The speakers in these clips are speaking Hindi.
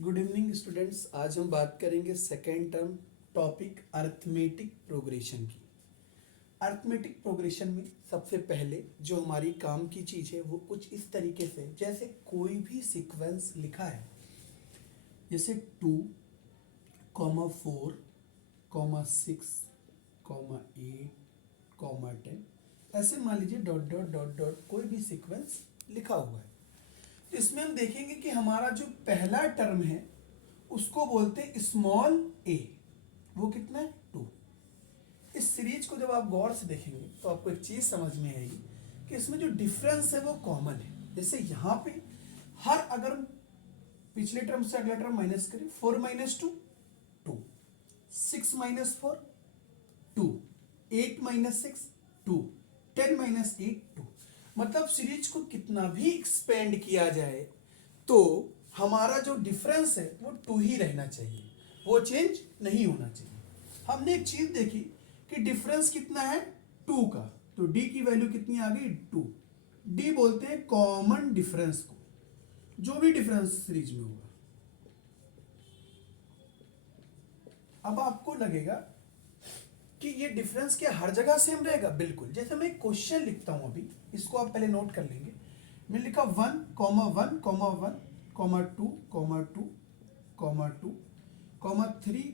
Good evening students. आज हम बात करेंगे second term topic arithmetic progression की। अर्थमेटिक प्रोग्रेशन में सबसे पहले जो हमारी काम की चीज़ है वो कुछ इस तरीके से, जैसे कोई भी सीक्वेंस लिखा है, जैसे 2,4,6,8,10, ऐसे मान लीजिए डॉट डॉट डॉट डॉट कोई भी सीक्वेंस लिखा हुआ है। तो इसमें हम देखेंगे कि हमारा जो पहला टर्म है उसको बोलते हैं स्मॉल ए। वो कितना है? 2। इस सीरीज को जब आप गौर से देखेंगे तो आपको एक चीज समझ में आएगी कि इसमें जो डिफरेंस है वो कॉमन है। जैसे यहाँ पे हर, अगर पिछले टर्म से अगला टर्म माइनस करें, 4 माइनस 2 2, 6 माइनस 4 2, 8 माइनस 6 2, 10 माइनस 8 2। मतलब सीरीज को कितना भी एक्सपेंड किया जाए तो हमारा जो डिफरेंस है वो 2 ही रहना चाहिए, वो चेंज नहीं होना चाहिए। हमने एक चीज देखी कि डिफरेंस कितना है 2 का, तो डी की वैल्यू कितनी आ गई? 2। डी बोलते हैं कॉमन डिफरेंस को, जो भी डिफरेंस सीरीज में होगा। अब आपको लगेगा कि ये डिफरेंस क्या हर जगह सेम रहेगा? बिल्कुल। जैसे मैं एक क्वेश्चन लिखता हूं, अभी इसको आप पहले नोट कर लेंगे। मैं लिखा 1, 1, 1, 2, 2, 2, 3, 3,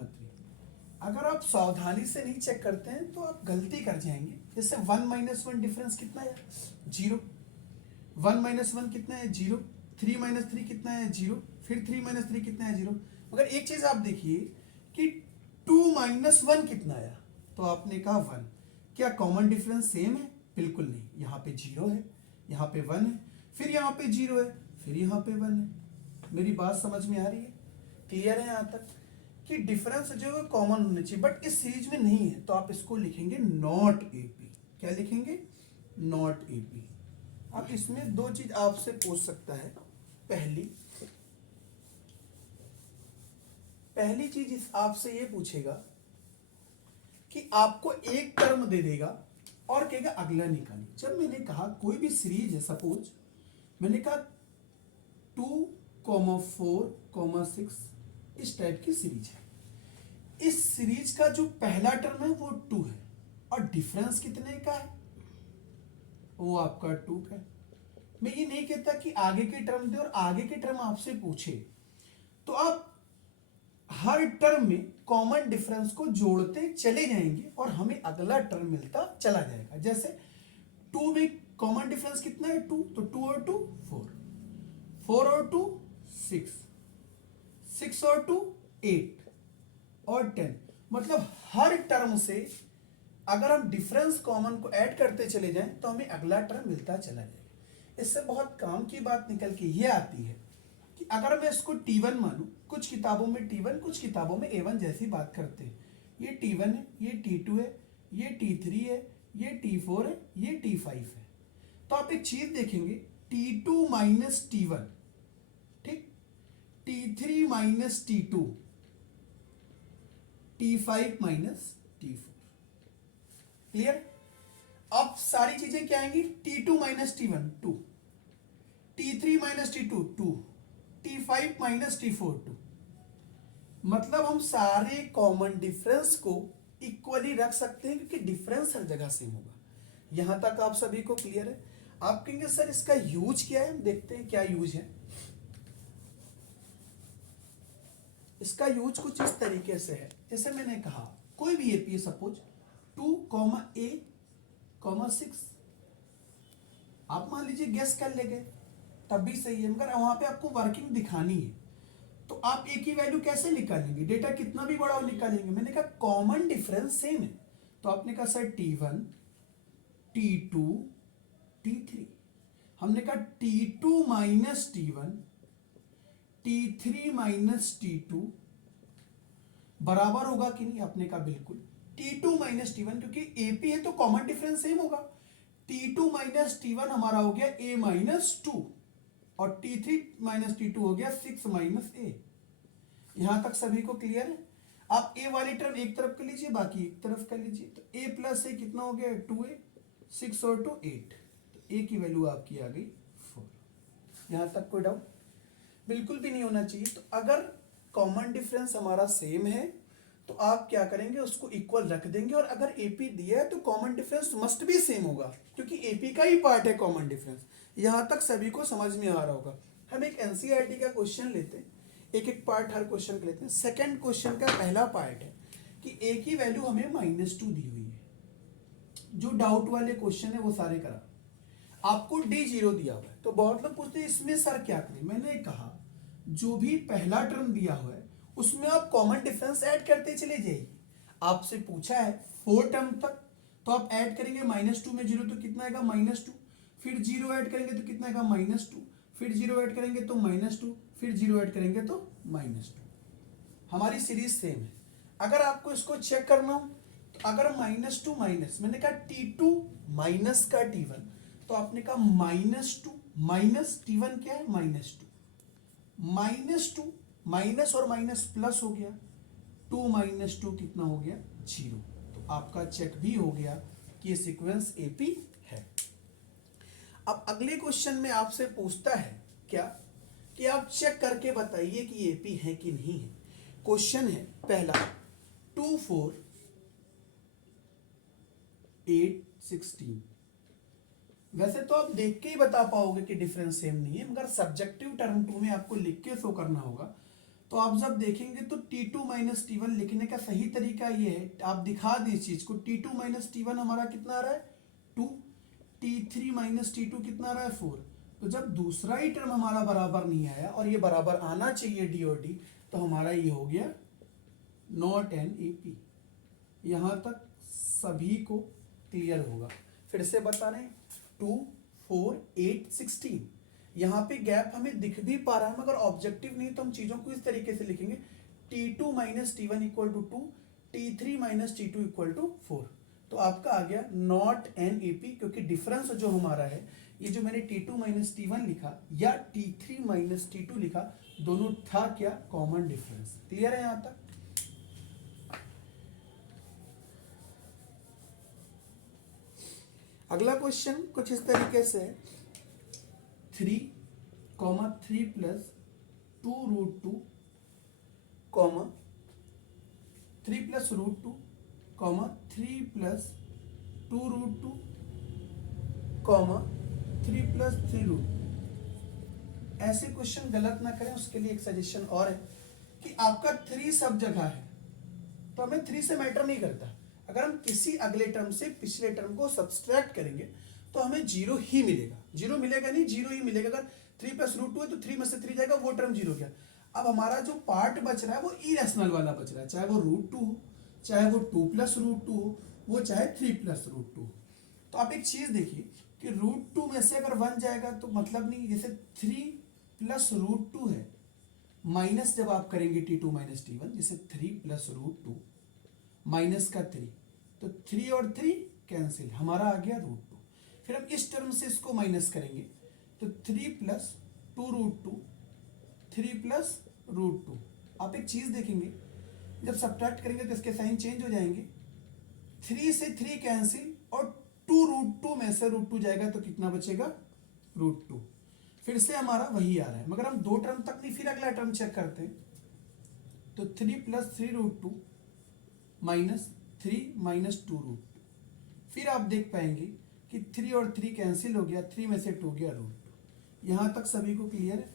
3। अगर आप सावधानी से नहीं चेक करते हैं तो आप गलती कर जाएंगे। जैसे 1 माइनस 1 डिफरेंस कितना है? 0। 1 माइनस 1 कितना है? 0। 3 माइनस 3 कितना है? 0। फिर 3 माइनस 3 कितना है? 0। मगर एक चीज आप देखिए कि 2 माइनस 1 कितना आया? तो आपने कहा 1। क्या कॉमन डिफरेंस सेम है? बिल्कुल नहीं। यहाँ पे 0 है, यहाँ पे 1 है, फिर यहाँ पे 0 है, फिर यहाँ पे 1 है। मेरी बात समझ में आ रही है? क्लियर है यहाँ तक कि डिफरेंस जो है कॉमन होने चाहिए, बट इस सीरीज में नहीं है, तो आप इसको लिखेंगे नॉट एपी। क्या लिखेंगे? Not AP. अब इसमें दो चीज आपसे पूछ सकता है। पहली चीज इस आपसे ये पूछेगा कि आपको एक टर्म दे देगा और कहेगा अगला निकालिए। जब मैंने कहा कोई भी सीरीज है, सपोज मैंने कहा 2, 4, 6, इस टाइप की सीरीज है। इस सीरीज का जो पहला टर्म है वो 2 है और डिफरेंस कितने का है? वो आपका 2 का है। मैं ये नहीं कहता कि आगे के टर्म दे और आगे के टर्म आपसे पूछे तो आप हर टर्म में कॉमन डिफरेंस को जोड़ते चले जाएंगे और हमें अगला टर्म मिलता चला जाएगा। जैसे 2 में कॉमन डिफरेंस कितना है? 2। तो 2 और 2 4, 4 और 2 6, 6 और 2 8 और 10। मतलब हर टर्म से अगर हम डिफरेंस कॉमन को ऐड करते चले जाएं तो हमें अगला टर्म मिलता चला जाएगा। इससे बहुत काम की बात निकल के ये आती है कि अगर मैं इसको T1 मानूं, कुछ किताबों में T1, कुछ किताबों में A1 जैसी बात करते हैं। ये T1 है, ये T2 है, ये T3 है, ये T4 है, ये T5 है। तो आप एक चीज देखेंगे, T2 माइनस T1, ठीक, T3 minus T2, T5 minus T4। Clear? अब सारी चीजें क्या आएंगी? T2 minus T1 2, T3 minus T2 2, T5 minus T4 2। मतलब हम सारे कॉमन डिफरेंस को इक्वली रख सकते हैं क्योंकि डिफरेंस हर जगह सेम होगा। यहां तक आप सभी को क्लियर है? आप कहेंगे सर इसका यूज क्या है? हम देखते हैं क्या यूज है। इसका यूज कुछ इस तरीके से है। जैसे मैंने कहा कोई भी एपी, सपोज 2, A, 6, आप मान लीजिए गेस कर ले गए तब भी सही है, मगर वहां पे आपको वर्किंग दिखानी है। तो आप ए की वैल्यू कैसे निकालेंगे? डेटा कितना भी बड़ा हो निकालेंगे। मैंने कहा कॉमन डिफरेंस सेम है, तो आपने कहा सर T1, T2, T3। हमने कहा T2 minus T1, T3 minus T2 बराबर होगा कि नहीं? आपने कहा बिल्कुल। T2 माइनस T1, क्योंकि एपी है तो कॉमन डिफरेंस सेम होगा। T2 माइनस T1 हमारा हो गया A माइनस 2 और T3 माइनस T2 हो गया 6 माइनस A। यहां तक सभी को क्लियर है? आप A वाली टर्म एक तरफ कर लीजिए, बाकी एक तरफ कर लीजिए। तो A प्लस A कितना हो गया? 2A, 6 और 2 8। तो A की वैल्यू आपकी आ गई 4। यहां तक कोई डाउट? बिल्कुल भी नहीं होना चाहिए। तो अगर कॉमन डिफरेंस हमारा सेम है तो आप क्या करेंगे, उसको इक्वल रख देंगे। और अगर एपी दिया है तो कॉमन डिफरेंस मस्ट भी सेम होगा, क्योंकि एपी का ही पार्ट है कॉमन डिफरेंस। यहां तक सभी को समझ में आ रहा होगा। हम एक एनसीईआरटी का क्वेश्चन लेते हैं, एक एक पार्ट हर क्वेश्चन का लेते हैं। सेकंड क्वेश्चन का पहला पार्ट है कि ए की वैल्यू हमें -2 दी हुई है। जो डाउट वाले क्वेश्चन है वो सारे करा, आपको D0 दिया हुआ है। तो बहुत लोग पूछते हैं इसमें सर क्या करें। मैंने कहा जो भी पहला टर्म दिया हुआ है उसमें आप कॉमन डिफरेंस ऐड करते चले जाइए। आपसे पूछा है 4 टर्म तक, तो आप ऐड करेंगे -2 में 0 तो कितना आएगा -2, फिर 0 ऐड करेंगे तो कितना आएगा -2, फिर 0 ऐड करेंगे तो -2, फिर 0 ऐड करेंगे तो -2। हमारी सीरीज सेम है। अगर आपको इसको चेक करना हो तो अगर -2 माइनस, मैंने कहा T2 माइनस का T1, तो आपने कहा -2 माइनस T1 क्या है -2 माइनस और माइनस प्लस हो गया, 2 माइनस 2 कितना हो गया 0। तो आपका चेक भी हो गया कि ये सीक्वेंस एपी है। अब अगले क्वेश्चन में आपसे पूछता है क्या कि आप चेक करके बताइए कि एपी है कि नहीं है। क्वेश्चन है पहला 2 4 8 16। वैसे तो आप देख के ही बता पाओगे कि डिफरेंस सेम नहीं है, मगर सब्जेक्टिव टर्म 2 में आपको लिख के शो करना होगा। तो आप जब देखेंगे तो T2 माइनस T1 लिखने का सही तरीका ये है, आप दिखा दें इस चीज को। T2 माइनस T1 हमारा कितना आ रहा है 2, T3 माइनस T2 कितना आ रहा है 4। तो जब दूसरा ही टर्म हमारा बराबर नहीं आया और ये बराबर आना चाहिए D और D, तो हमारा ये हो गया नॉट एन एपी। यहां तक सभी को क्लियर होगा। फिर से बता रहे हैं 2 4 8 16। यहाँ पे गैप हमें दिख भी पा रहा है, मगर ऑब्जेक्टिव नहीं, तो हम चीजों को इस तरीके से लिखेंगे T2 minus T1 equal to 2, T3 minus T2 equal to 4। तो आपका आ गया नॉट एन एपी, क्योंकि डिफरेंस जो हमारा है, ये जो मैंने T2 माइनस T1 लिखा या T3 माइनस T2 लिखा, दोनों था क्या कॉमन डिफरेंस। क्लियर है यहां तक। अगला क्वेश्चन कुछ इस तरीके से 3 3 plus 2 root 2 3 plus root 2 3 plus 2 root 2 3 plus 3 root. ऐसे क्वेश्चन गलत ना करें, उसके लिए एक सजेशन और है कि आपका 3 सब जगह है तो हमें 3 से मैटर नहीं करता। अगर हम किसी अगले टर्म से पिछले टर्म को सब्सट्रैक्ट करेंगे तो हमें 0 ही मिलेगा। 0 मिलेगा नहीं, 0 ही मिलेगा। अगर 3 प्लस रूट 2 है तो 3 में से 3 जाएगा, वो टर्म 0 गया। अब हमारा जो पार्ट बच रहा है वो इरेशनल वाला बच रहा है, चाहे वो रूट 2 हो, चाहे वो 2 प्लस रूट 2 हो, वो चाहे 3 प्लस रूट 2। तो आप एक चीज देखिए कि रूट 2 में से अगर 1 जाएगा तो मतलब नहीं, जैसे 3 प्लस रूट 2 है, माइनस जब आप करेंगे T2 माइनस T1, जैसे 3 प्लस रूट 2 माइनस का 3, तो 3 और 3 कैंसिल, हमारा आ गया रूट 2। फिर हम इस टर्म से इसको माइनस करेंगे तो 3 प्लस 2 रूट 2, 3 प्लस रूट 2। आप एक चीज देखेंगे, जब सब्ट्रैक्ट करेंगे तो इसके साइन चेंज हो जाएंगे। 3 से 3 कैंसिल और 2 रूट 2 में से रूट 2 जाएगा तो कितना बचेगा रूट 2। फिर से हमारा वही आ रहा है, मगर हम 2 टर्म तक नहीं, फिर अगला टर्म चेक करते हैं। तो 3 plus 3 root 2 minus 3 minus 2 root. फिर आप देख पाएंगे कि 3 और 3 कैंसिल हो गया, 3 में से 2 गया रूट 2। यहां तक सभी को क्लियर है।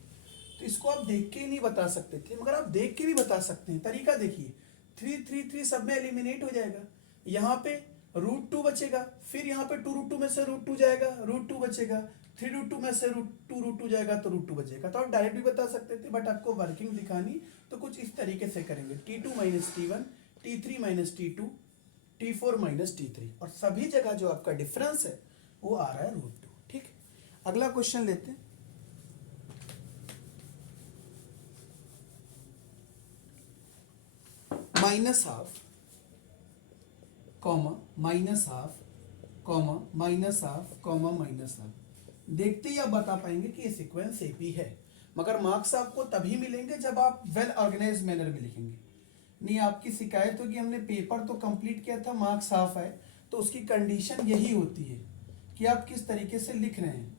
तो इसको आप देख के ही नहीं बता सकते थे, मगर आप देख के भी बता सकते हैं। तरीका देखिए, 3 3 3 सब में एलिमिनेट हो जाएगा, यहाँ पे रूट 2 बचेगा, फिर यहाँ पे 2 रूट 2 में से रूट 2 जाएगा, रूट 2 बचेगा, 3 रूट 2 में से रूट 2 जाएगा तो रूट 2 बचेगा। तो आप डायरेक्ट भी बता सकते थे, बट आपको वर्किंग दिखानी तो कुछ इस तरीके से करेंगे, T2 minus T1, T3 minus T2, T4 minus T3, और सभी जगह जो आपका डिफरेंस है वो आ रहा है रूट 2। ठीक है, अगला क्वेश्चन लेते हैं। Minus half comma minus half comma minus half comma minus half. देखते ही आप बता पाएंगे कि ये सीक्वेंस एपी है, मगर मार्क्स आपको तभी मिलेंगे जब आप वेल ऑर्गेनाइज्ड मैनर में लिखेंगे। नहीं, आपकी शिकायत होगी हमने पेपर तो कंप्लीट किया था, मार्क्स हाफ आए, तो उसकी कंडीशन यही होती है कि आप किस तरीके से लिख रहे हैं।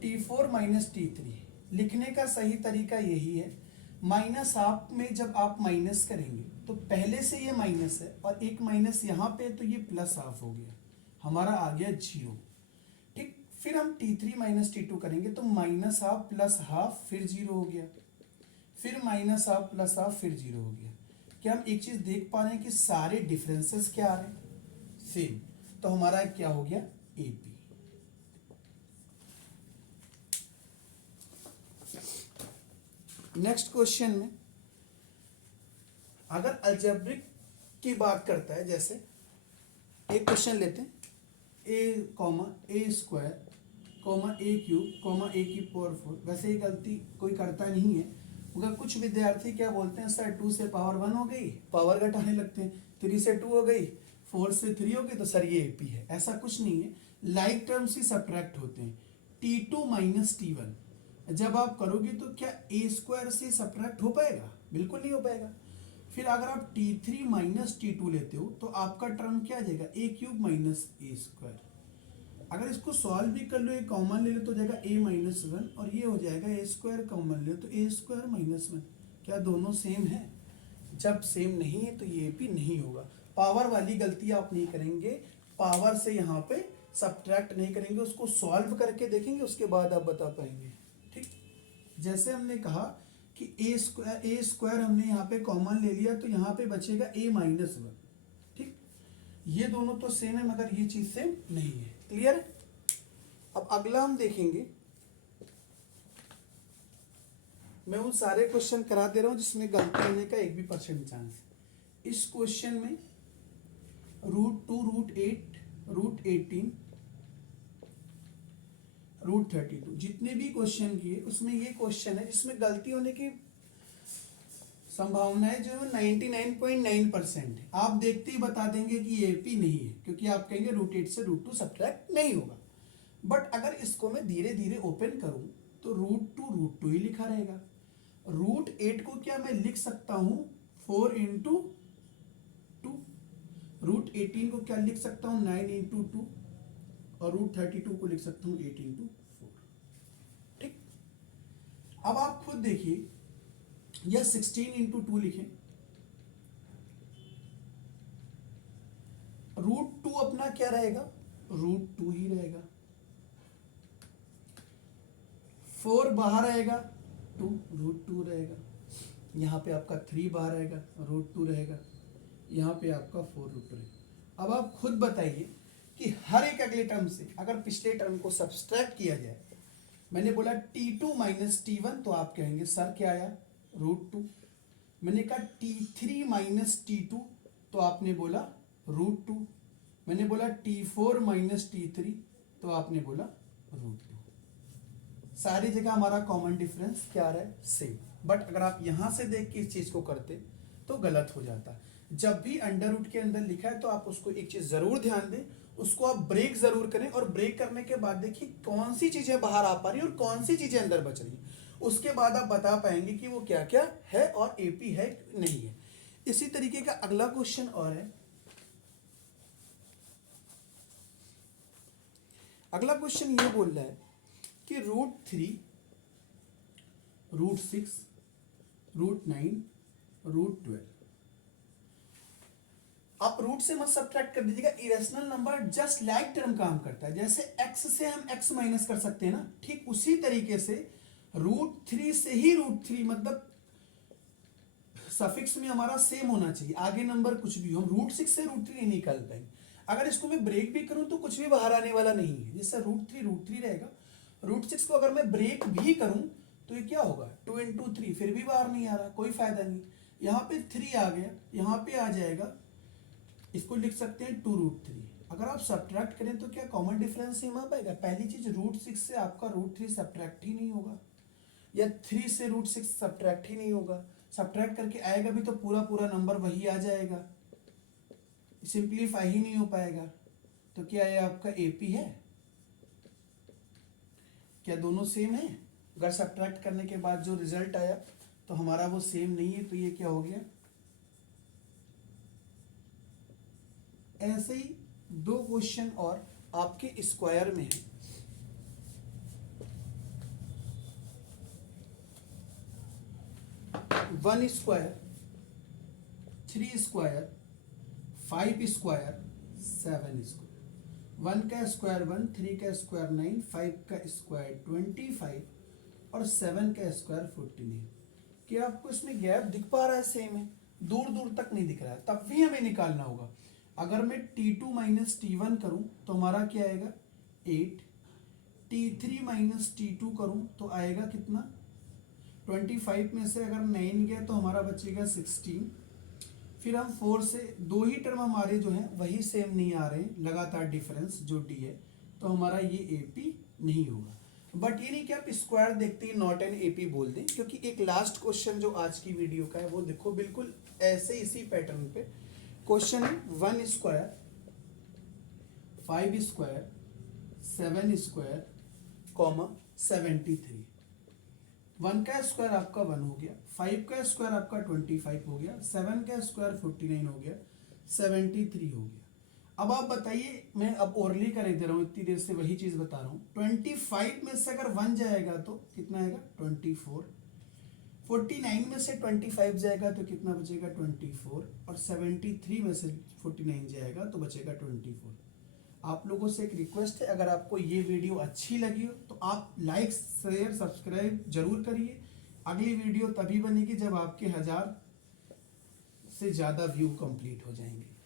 T4 माइनस T3, लिखने का सही तरीका यही है, माइनस हाफ में जब आप माइनस करेंगे तो पहले से ये माइनस है और एक माइनस यहाँ पे, तो ये प्लस हाफ हो गया, हमारा आ गया 0। ठीक, फिर हम t3 माइनस t2 करेंगे तो माइनस हाफ प्लस हाफ फिर 0 हो गया, फिर माइनस हाफ प्लस हाफ फिर 0 हो गया। क्या हम एक चीज देख पा रहे हैं कि सारे डिफरेंसेस क्या आ रहे हैं? सेम। तो हमारा क्या हो गया? AP। नेक्स्ट क्वेश्चन में अगर अलजेब्रिक की बात करता है, जैसे एक क्वेश्चन लेते हैं, a comma a square comma a cube comma a की पावर 4। वैसे ये गलती कोई करता नहीं है, मगर कुछ विद्यार्थी क्या बोलते हैं, सर 2 से पावर 1 हो गई, पावर घटाने लगते हैं, 3 से 2 हो गई, 4 से 3 हो गई, तो सर ये AP है। ऐसा कुछ नहीं है, लाइक टर्म्स ही सब्ट्रैक्ट होते हैं। T2 माइनस T1 जब आप करोगे तो क्या ए स्क्वायर से सब्ट्रैक्ट हो पाएगा? बिल्कुल नहीं हो पाएगा। फिर अगर आप T3 माइनस T2 लेते हो तो आपका टर्म क्या आ जाएगा? ए क्यूब माइनस ए स्क्वायर। अगर इसको सॉल्व भी कर लो, ये कॉमन ले लो तो हो जाएगा a माइनस 1, और ये हो जाएगा ए स्क्वायर कॉमन ले लो तो ए स्क्वायर माइनस 1। क्या दोनों सेम है? जब सेम नहीं है तो ये भी नहीं होगा। पावर वाली गलती आप नहीं करेंगे, पावर से यहाँ पे सब्ट्रैक्ट नहीं करेंगे, उसको सॉल्व करके देखेंगे, उसके बाद आप बता पाएंगे। ठीक, जैसे हमने कहा कि ए स्क्वायर हमने यहाँ पे कॉमन ले लिया तो यहाँ पे बचेगा a माइनस 1। ठीक, ये दोनों तो सेम है मगर ये चीज सेम नहीं है। क्लियर? अब अगला हम देखेंगे, मैं उन सारे क्वेश्चन करा दे रहा हूं जिसमें गलती होने का 1% चांस है। इस क्वेश्चन में √2 √8 √18 √32 जितने भी क्वेश्चन किए उसमें ये क्वेश्चन है जिसमें गलती होने की संभावना है जो 99.9% है। आप देखते ही बता देंगे कि ये AP नहीं है, क्योंकि आप कहेंगे √8 से √2 सब्ट्रैक्ट नहीं होगा। बट अगर इसको मैं धीरे धीरे ओपन करूं तो √2 ही लिखा रहेगा। √8 को क्या मैं लिख सकता हूं 4 इंटू 2, √18 को क्या लिख सकता हूं 9 इंटू 2, और √32 को लिख सकता हूं 8 इंटू 4। ठीक, अब आप खुद देखिए, या 16 इंटू 2 लिखें, √2 अपना क्या रहेगा? √2 ही रहेगा। 4 बाहर आएगा 2, √2 रहेगा। यहाँ पे आपका 3 बाहर आएगा, √2 रहेगा। यहाँ पे आपका 4 √2 रहेगा। अब आप खुद बताइए कि हर एक अगले टर्म से अगर पिछले टर्म को सब्सट्रैक्ट किया जाए, मैंने बोला T2 माइनस T1 तो आप कहेंगे सर क्या आया? √2। मैंने कहा T3 माइनस T2 तो आपने बोला √2। मैंने बोला T4 माइनस T3 तो आपने बोला √2। सारी जगह हमारा कॉमन डिफरेंस क्या आ रहा है? सेम। बट अगर आप यहां से देख के इस चीज को करते तो गलत हो जाता। जब भी अंडर रूट के अंदर लिखा है तो आप उसको एक चीज जरूर ध्यान दें, उसको आप ब्रेक जरूर करें, और ब्रेक करने के बाद देखिए कौन सी चीजें बाहर आ पा रही है और कौन सी चीजें अंदर बच रही है। उसके बाद आप बता पाएंगे कि वो क्या क्या है और AP है नहीं है। इसी तरीके का अगला क्वेश्चन और है। अगला क्वेश्चन ये बोल रहा है कि √3 √6 √9 √12। आप रूट से मत सब्ट्रैक्ट कर दीजिएगा, irrational number just like term काम करता है। जैसे x से हम x माइनस कर सकते हैं ना, ठीक उसी तरीके से √3 से ही √3, मतलब सफिक्स में हमारा सेम होना चाहिए, आगे नंबर कुछ भी हो। हम √6 से √3 नहीं निकाल पाएंगे। अगर इसको मैं ब्रेक भी करूं तो कुछ भी बाहर आने वाला नहीं है। जैसे √3 रहेगा, √6 को अगर मैं ब्रेक भी करूं तो ये क्या होगा 2 इंटू 3, फिर भी बाहर नहीं आ रहा, कोई फायदा नहीं। यहाँ पे 3 आ गया, यहाँ पे आ जाएगा, इसको लिख सकते हैं 2 √3। अगर आप सब्ट्रैक्ट करें तो क्या कॉमन डिफरेंस सेम आ पाएगा? पहली चीज √6 से आपका √3 सब्ट्रैक्ट ही नहीं होगा, या 3 से √6 सब्ट्रैक्ट ही नहीं होगा। सब्ट्रैक्ट करके आएगा भी तो पूरा पूरा नंबर वही आ जाएगा, सिंप्लीफाई ही नहीं हो पाएगा। तो क्या ये आपका AP है? क्या दोनों सेम है? अगर सब्ट्रैक्ट करने के बाद जो रिजल्ट आया तो हमारा वो सेम नहीं है, तो ये क्या हो गया? ऐसे ही 2 क्वेश्चन और आपके स्क्वायर में है। 1 स्क्वायर, 3 स्क्वायर, 5 स्क्वायर, 7 स्क्वायर। 1 का स्क्वायर 1, 3 का स्क्वायर 9, 5 का स्क्वायर 25 और 7 का स्क्वायर 49। क्या आपको इसमें गैप दिख पा रहा है? सेम है, दूर दूर तक नहीं दिख रहा है, तब भी हमें निकालना होगा। अगर मैं T2 माइनस T1 करूं तो हमारा क्या आएगा 8, T3 माइनस T2 करूं तो आएगा कितना 25 में से अगर 9 गया तो हमारा बचेगा 16। फिर हम 4 से दो ही टर्म हमारे जो हैं वही सेम नहीं आ रहे हैं, लगातार डिफरेंस जो डी है, तो हमारा ये एपी नहीं होगा। बट ये नहीं कि आप स्क्वायर देखते ही नॉट एन एपी बोल दें, क्योंकि एक लास्ट क्वेश्चन जो आज की वीडियो का है वो देखो बिल्कुल ऐसे इसी पैटर्न पे क्वेश्चन है। 1 स्क्वायर, 5 स्क्वायर, 7 स्क्वायर, 73। 1 का स्क्वायर आपका 1 हो गया, 5 का स्क्वायर आपका 25 हो गया, 7 का स्क्वायर 49 हो गया, 73 हो गया। अब आप बताइए, मैं अब ओरली कर दे रहा हूँ, इतनी देर से वही चीज बता रहा हूँ। 25 में से अगर 1 जाएगा तो कितना आएगा 24, 49 में से 25 जाएगा तो कितना बचेगा 24, और 73 में से 49 जाएगा तो बचेगा 24। आप लोगों से एक रिक्वेस्ट है, अगर आपको ये वीडियो अच्छी लगी हो तो आप लाइक शेयर सब्सक्राइब जरूर करिए। अगली वीडियो तभी बनेगी जब आपके 1000 से ज़्यादा व्यू कंप्लीट हो जाएंगे।